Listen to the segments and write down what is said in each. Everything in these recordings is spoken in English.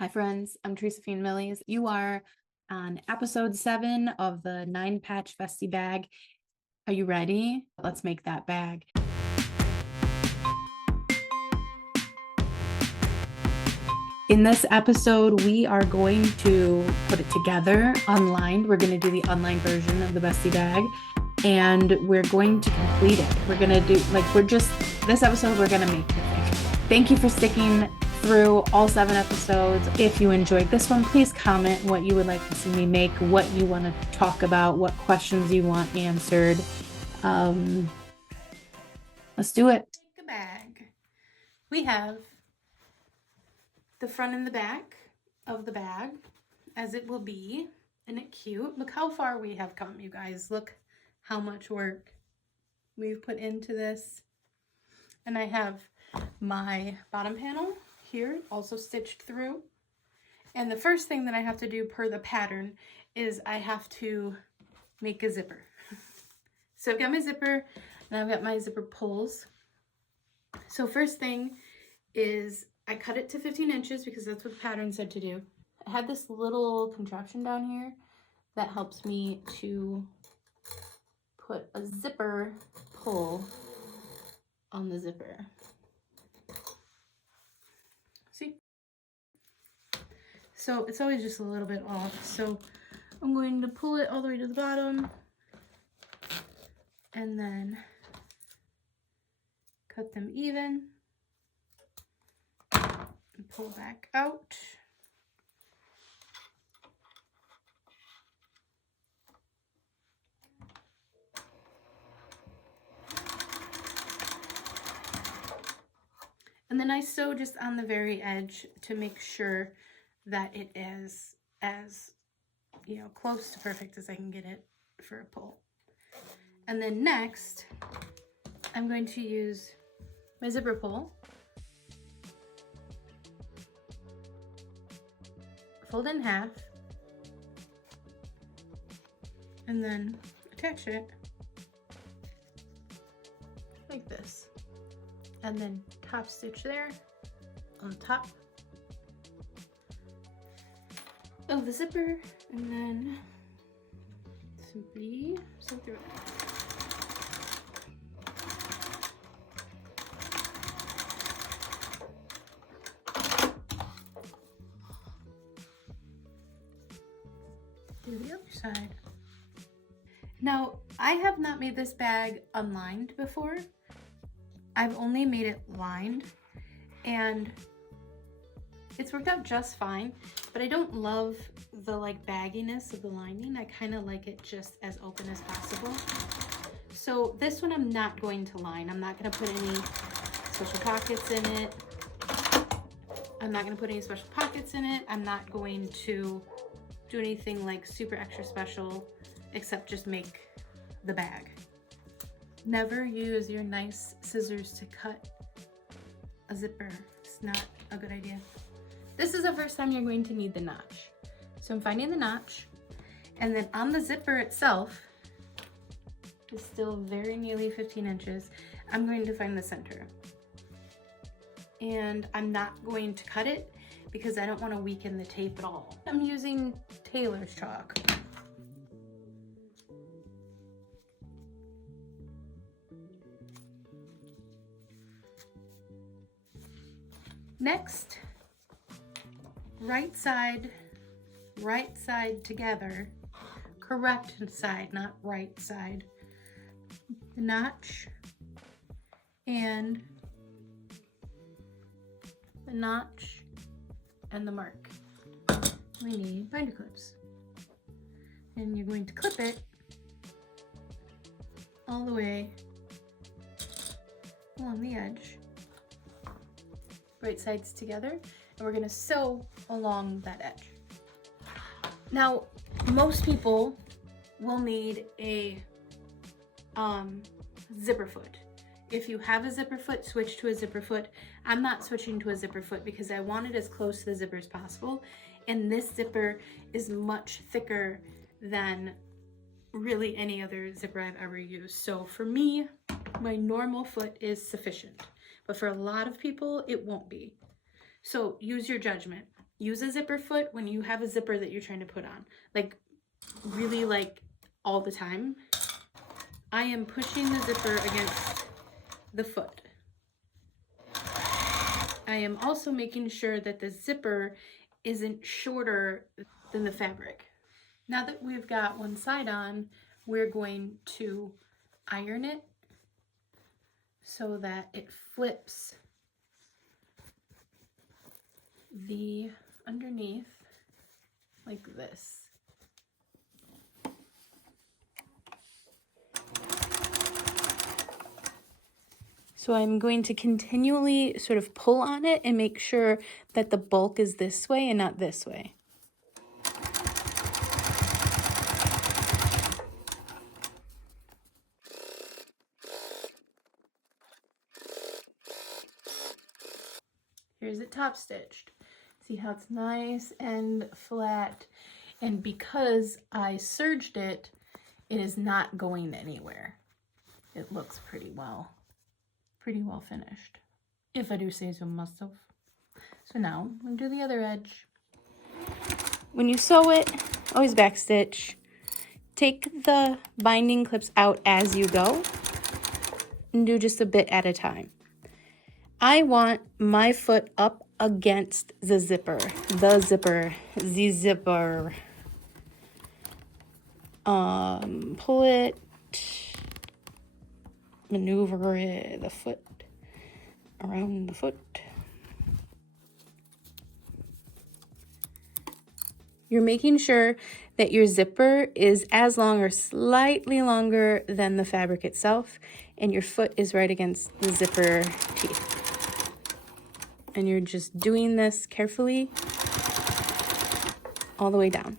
Hi friends, I'm Teresa Millies. You are on episode 7 of the 9-patch Bestie Bag. Are you ready? Let's make that bag. In this episode, we are going to put it together unlined. We're going to do the unlined version of the Bestie Bag, and we're going to complete it. We're going to do, this episode, we're going to make the thing. Thank you for sticking through all 7 episodes. If you enjoyed this one, please comment what you would like to see me make, what you want to talk about, what questions you want answered. Let's do it. Take a bag. We have the front and the back of the bag, as it will be. Isn't it cute? Look how far we have come, you guys. Look how much work we've put into this. And I have my bottom panel here also stitched through. And the first thing that I have to do per the pattern is I have to make a zipper. So I've got my zipper and I've got my zipper pulls. So first thing is I cut it to 15 inches because that's what the pattern said to do. I had this little contraption down here that helps me to put a zipper pull on the zipper. See? So it's always just a little bit off. So I'm going to pull it all the way to the bottom and then cut them even and pull back out. And then I sew just on the very edge to make sure that it is as, close to perfect as I can get it for a pull. And then next, I'm going to use my zipper pull, fold it in half, and then attach it like this. And then top stitch there on top of the zipper, and then simply sew through it. Do the other side. Now, I have not made this bag unlined before. I've only made it lined, and it's worked out just fine, but I don't love the bagginess of the lining. I kind of like it just as open as possible. So this one I'm not going to line. I'm not going to put any special pockets in it. I'm not going to put any special pockets in it. I'm not going to do anything like super extra special, except just make the bag. Never use your nice scissors to cut a zipper. It's not a good idea. This is the first time you're going to need the notch. So I'm finding the notch, and then on the zipper itself, it's still very nearly 15 inches. I'm going to find the center. And I'm not going to cut it because I don't want to weaken the tape at all. I'm using tailor's chalk. Next, right side together, correct side, not right side, the notch and the notch and the mark. We need binder clips, and you're going to clip it all the way along the edge. Right sides together, and we're gonna sew along that edge. Now, most people will need a zipper foot. If you have a zipper foot, switch to a zipper foot. I'm not switching to a zipper foot because I want it as close to the zipper as possible, and this zipper is much thicker than really any other zipper I've ever used. So for me, my normal foot is sufficient. But for a lot of people, it won't be. So use your judgment. use a zipper foot when you have a zipper that you're trying to put on, like really like all the time. I am pushing the zipper against the foot. I am also making sure that the zipper isn't shorter than the fabric. Now that we've got one side on, we're going to iron it so that it flips the underneath like this. So I'm going to continually sort of pull on it and make sure that the bulk is this way and not this way. Here's it top stitched. See how it's nice and flat, and because I serged it, it is not going anywhere. It looks pretty well finished, if I do say so myself. So now I'm gonna do the other edge. When you sew it, always backstitch. Take the binding clips out as you go and do just a bit at a time. I want my foot up against the zipper. Pull it, maneuver it, the foot around the foot. You're making sure that your zipper is as long or slightly longer than the fabric itself, and your foot is right against the zipper teeth. And you're just doing this carefully all the way down.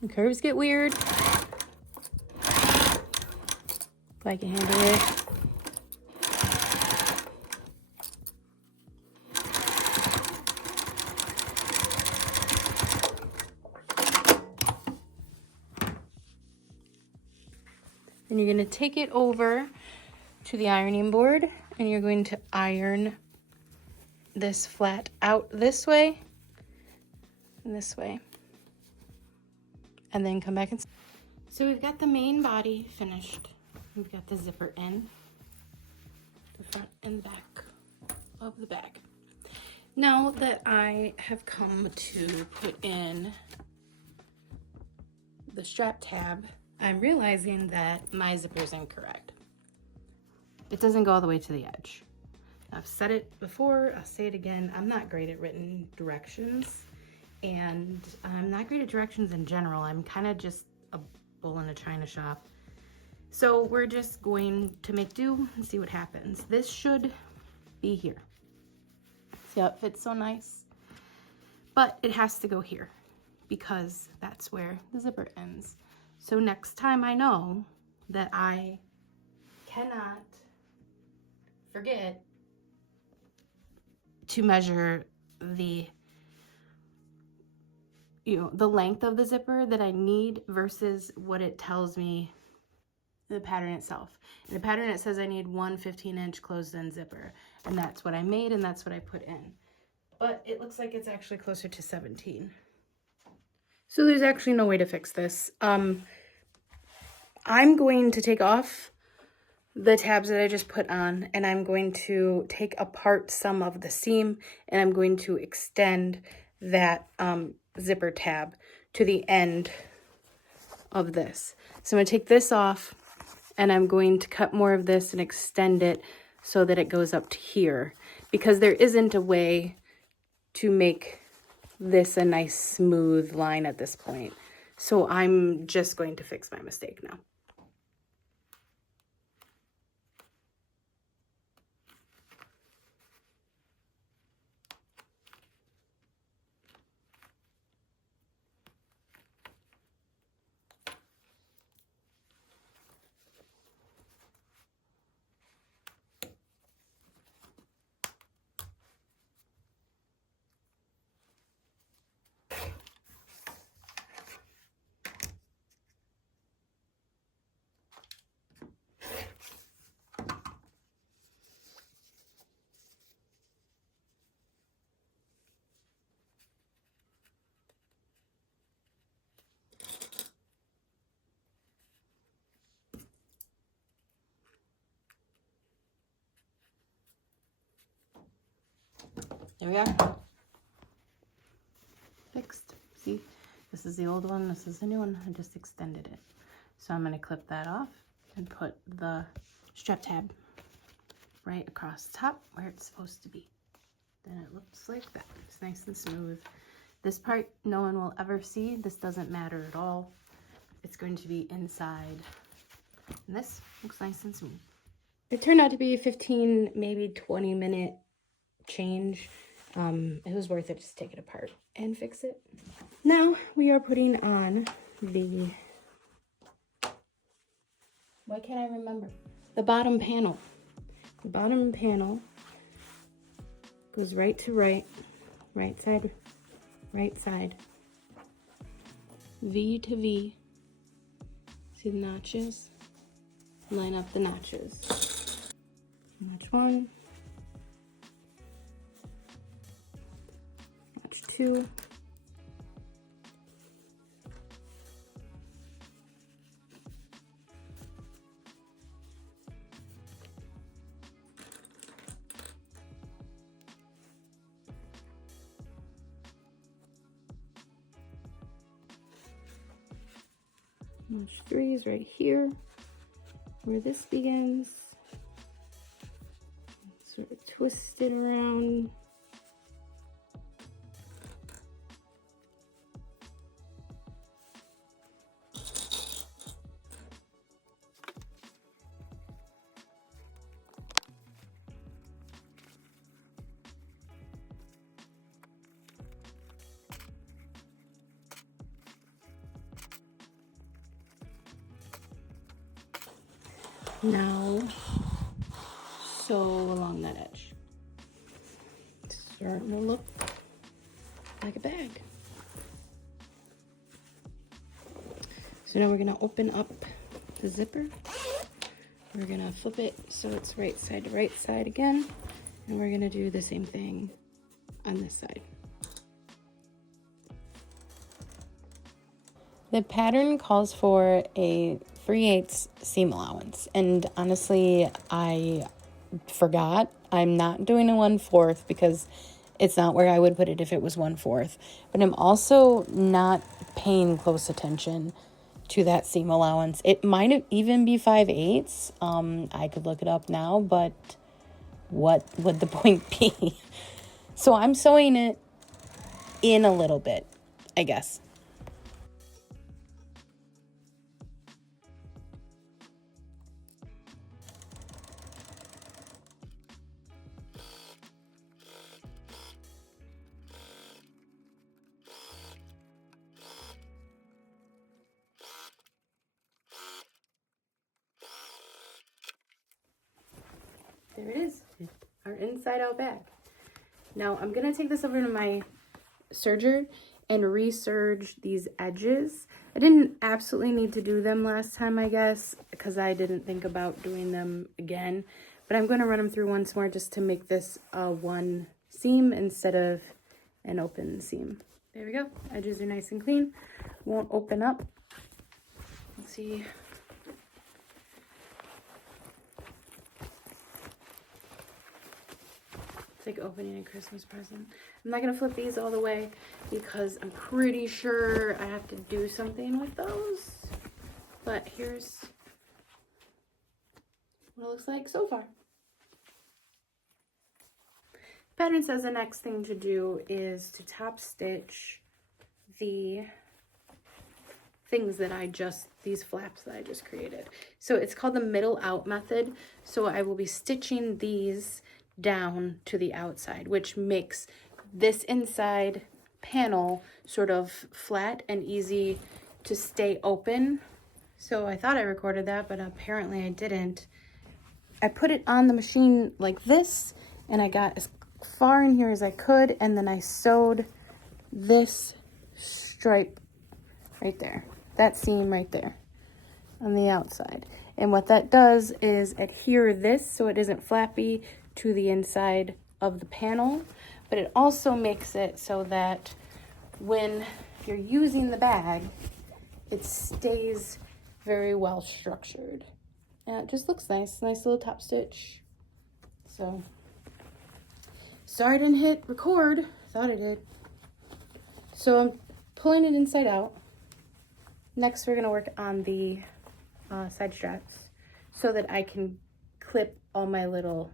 The curves get weird, but I can handle it. And you're going to take it over to the ironing board and you're going to iron this flat out this way and this way. And then come back and... So we've got the main body finished. We've got the zipper in, the front and back of the bag. Now that I have come to put in the strap tab, I'm realizing that my zipper is incorrect. It doesn't go all the way to the edge. I've said it before, I'll say it again, I'm not great at written directions, and I'm not great at directions in general. I'm kind of just a bull in a china shop. So we're just going to make do and see what happens. This should be here. See how it fits so nice? But it has to go here because that's where the zipper ends. So next time I know that I cannot forget to measure the the length of the zipper that I need versus what it tells me the pattern itself. In the pattern it says I need one 15-inch closed-end zipper, and that's what I made and that's what I put in. But it looks like it's actually closer to 17. So there's actually no way to fix this. I'm going to take off the tabs that I just put on, and I'm going to take apart some of the seam, and I'm going to extend that zipper tab to the end of this. So I'm going to take this off, and I'm going to cut more of this and extend it so that it goes up to here, because there isn't a way to make this a nice smooth line at this point. So I'm just going to fix my mistake now. There we are. Fixed. See, this is the old one, this is the new one. I just extended it. So I'm going to clip that off and put the strap tab right across the top where it's supposed to be. Then it looks like that. It's nice and smooth. This part no one will ever see. This doesn't matter at all. It's going to be inside. And this looks nice and smooth. It turned out to be a 15, maybe 20-minute change. It was worth it. Just take it apart and fix it. Now we are putting on the, why can't I remember? The bottom panel. The bottom panel goes right to right, right side, V to V. See the notches? Line up the notches. Notch 1, notch 2, notch 3 is right here where this begins. Sort of twist it around. Now, sew along that edge. It's starting to look like a bag. So now we're gonna open up the zipper. We're gonna flip it so it's right side to right side again. And we're gonna do the same thing on this side. The pattern calls for a 3/8 seam allowance, and honestly, I forgot. I'm not doing a 1/4 because it's not where I would put it if it was 1/4. But I'm also not paying close attention to that seam allowance. It might even be 5/8. I could look it up now, but what would the point be? So I'm sewing it in a little bit, I guess. There it is, our inside out bag. Now I'm gonna take this over to my serger and reserge these edges. I didn't absolutely need to do them last time, I guess, because I didn't think about doing them again. But I'm gonna run them through once more just to make this a one seam instead of an open seam. There we go, edges are nice and clean. Won't open up. Let's see. It's like opening a Christmas present. I'm not gonna flip these all the way because I'm pretty sure I have to do something with those. But here's what it looks like so far. The pattern says the next thing to do is to top stitch the things that these flaps that I just created. So it's called the middle out method. So I will be stitching these down to the outside, which makes this inside panel sort of flat and easy to stay open. So I thought I recorded that, but apparently I didn't. I put it on the machine like this, and I got as far in here as I could, and then I sewed this stripe right there, that seam right there on the outside. And what that does is adhere this so it isn't flappy to the inside of the panel, but it also makes it so that when you're using the bag, it stays very well structured. And it just looks nice, nice little top stitch. So Sorry I didn't hit record. Thought I did. So I'm pulling it inside out. Next we're going to work on the side straps so that I can clip all my little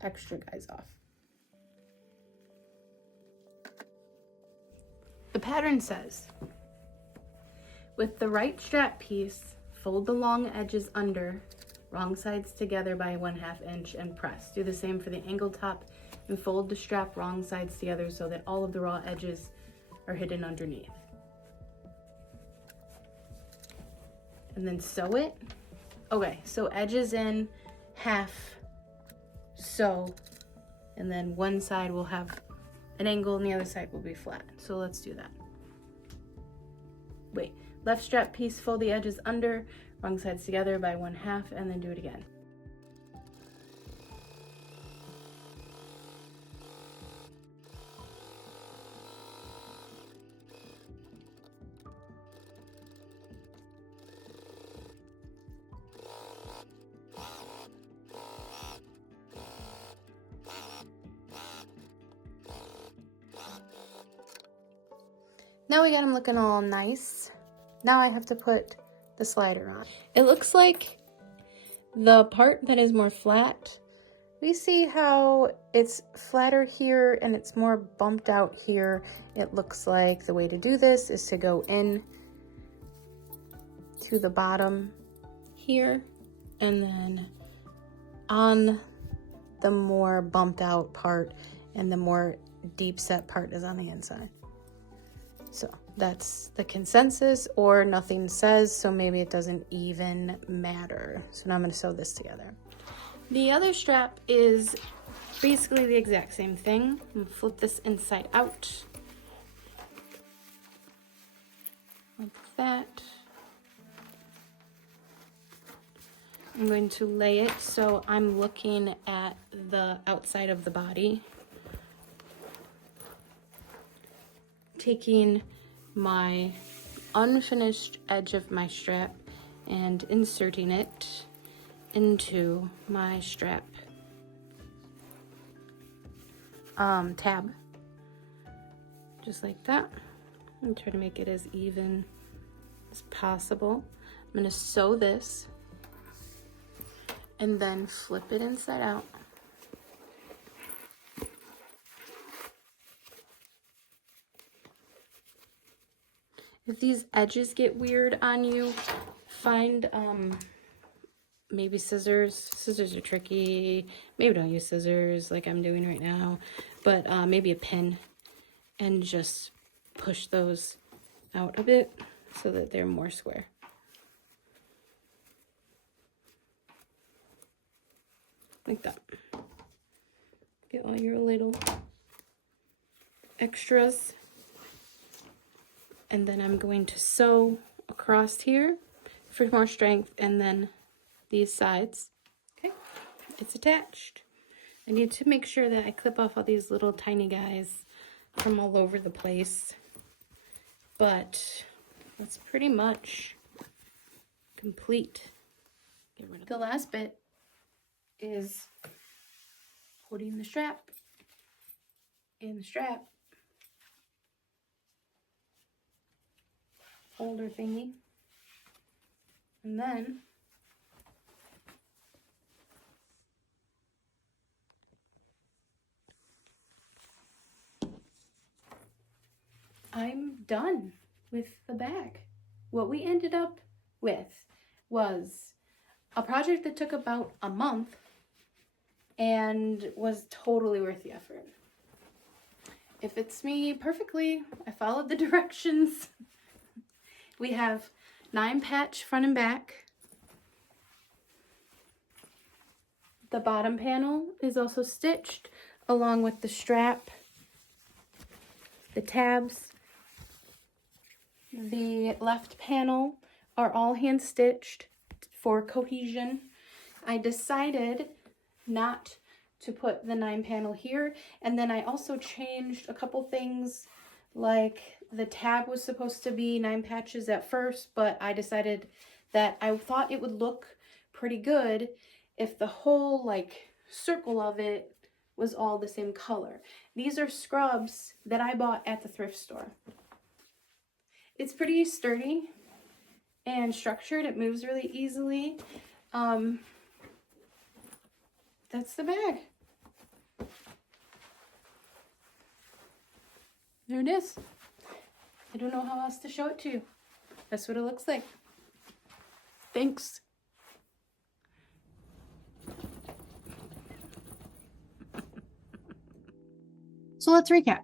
extra guys off. The pattern says, with the right strap piece, fold the long edges under, wrong sides together by 1/2 inch and press. Do the same for the angled top and fold the strap wrong sides together so that all of the raw edges are hidden underneath. And then sew it. Okay, so edges in, half sew, and then one side will have an angle and the other side will be flat. So let's do that. Wait, left strap piece, fold the edges under, wrong sides together by 1/2, and then do it again. Now we got them looking all nice. Now I have to put the slider on. It looks like the part that is more flat, we see how it's flatter here and it's more bumped out here. It looks like the way to do this is to go in to the bottom here and then on the more bumped out part, and the more deep set part is on the inside. So that's the consensus, or nothing says, so maybe it doesn't even matter. So now I'm going to sew this together. The other strap is basically the exact same thing. I'm going to flip this inside out. Like that. I'm going to lay it so I'm looking at the outside of the body. Taking my unfinished edge of my strap and inserting it into my strap tab, just like that, and try to make it as even as possible. I'm going to sew this and then flip it inside out. If these edges get weird on you, find maybe scissors. Scissors are tricky. Maybe don't use scissors like I'm doing right now, but maybe a pin, and just push those out a bit so that they're more square. Like that. Get all your little extras. And then I'm going to sew across here for more strength, and then these sides. Okay, it's attached. I need to make sure that I clip off all these little tiny guys from all over the place. But that's pretty much complete. Get rid of the last bit is putting the strap in the strap holder thingy, and then I'm done with the bag. What we ended up with was a project that took about a month and was totally worth the effort. It fits me perfectly. I followed the directions. We have 9 patch front and back. The bottom panel is also stitched along with the strap, the tabs. The left panel are all hand stitched for cohesion. I decided not to put the 9 panel here, and then I also changed a couple things, like the tab was supposed to be 9 patches at first, but I decided that I thought it would look pretty good if the whole like circle of it was all the same color. These are scrubs that I bought at the thrift store. It's pretty sturdy and structured. It moves really easily. That's the bag. There it is. I don't know how else to show it to you. That's what it looks like. Thanks. So let's recap.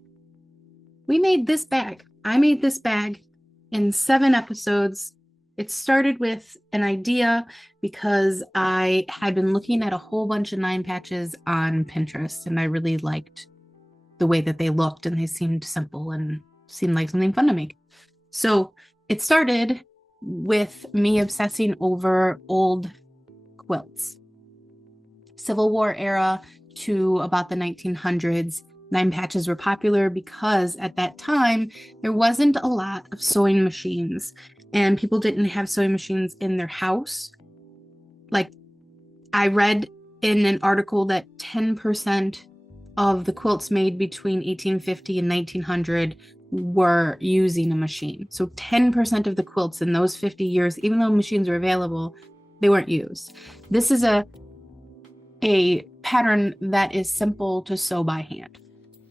We made this bag. I made this bag in 7 episodes. It started with an idea because I had been looking at a whole bunch of 9 patches on Pinterest, and I really liked the way that they looked, and they seemed simple and seemed like something fun to make. So it started with me obsessing over old quilts. Civil War era to about the 1900s, 9 patches were popular because at that time there wasn't a lot of sewing machines, and people didn't have sewing machines in their house. Like, I read in an article that 10% of the quilts made between 1850 and 1900 were using a machine. So 10% of the quilts in those 50 years, even though machines were available, they weren't used. This is a pattern that is simple to sew by hand.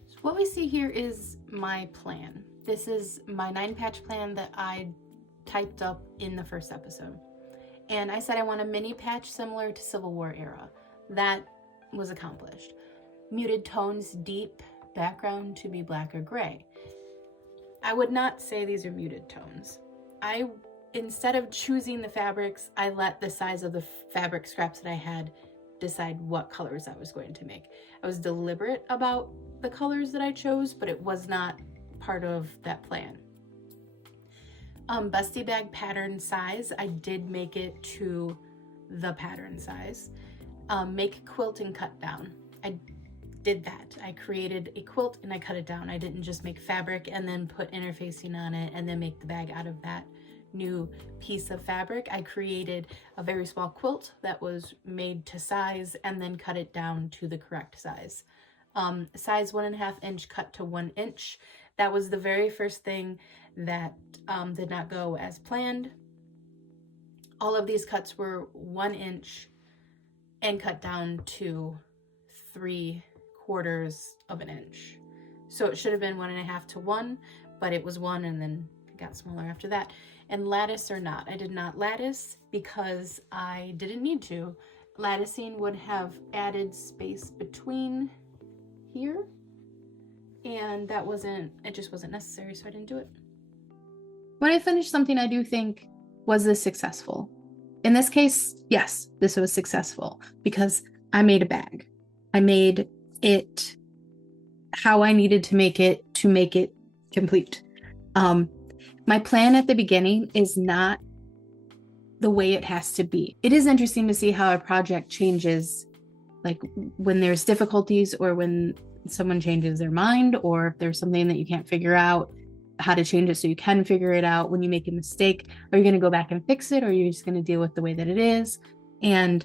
So what we see here is my plan. This is my 9 patch plan that I typed up in the first episode. And I said I want a mini patch similar to Civil War era. That was accomplished. Muted tones, deep background to be black or gray. I would not say these are muted tones. Instead of choosing the fabrics, I let the size of the fabric scraps that I had decide what colors I was going to make. I was deliberate about the colors that I chose, but it was not part of that plan. Bestie bag pattern size, I did make it to the pattern size. Make quilt and cut down. I did that. I created a quilt and I cut it down. I didn't just make fabric and then put interfacing on it and then make the bag out of that new piece of fabric. I created a very small quilt that was made to size and then cut it down to the correct size. Size 1.5 inch cut to 1 inch. That was the very first thing that did not go as planned. All of these cuts were 1 inch and cut down to 3/4 of an inch. So it should have been 1.5 to 1, but it was 1 and then it got smaller after that. And lattice or not, I did not lattice because I didn't need to. Latticing would have added space between here, and it just wasn't necessary, so I didn't do it. When I finished something, I do think, was this successful? In this case, yes, this was successful because I made a bag. I made it how I needed to make it complete. My plan at the beginning is not the way it has to be. It is interesting to see how a project changes, like when there's difficulties or when someone changes their mind, or if there's something that you can't figure out how to change it so you can figure it out. When you make a mistake, are you going to go back and fix it, or are you just going to deal with the way that it is? And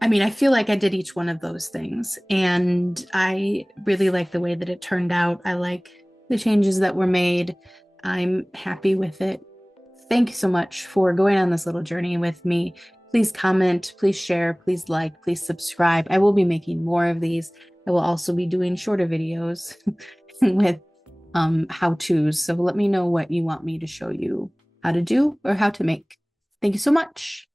I mean, I feel like I did each one of those things, and I really like the way that it turned out. I like the changes that were made. I'm happy with it. Thank you so much for going on this little journey with me. Please comment, please share, please like, please subscribe. I will be making more of these. I will also be doing shorter videos with how-tos. So let me know what you want me to show you how to do or how to make. Thank you so much.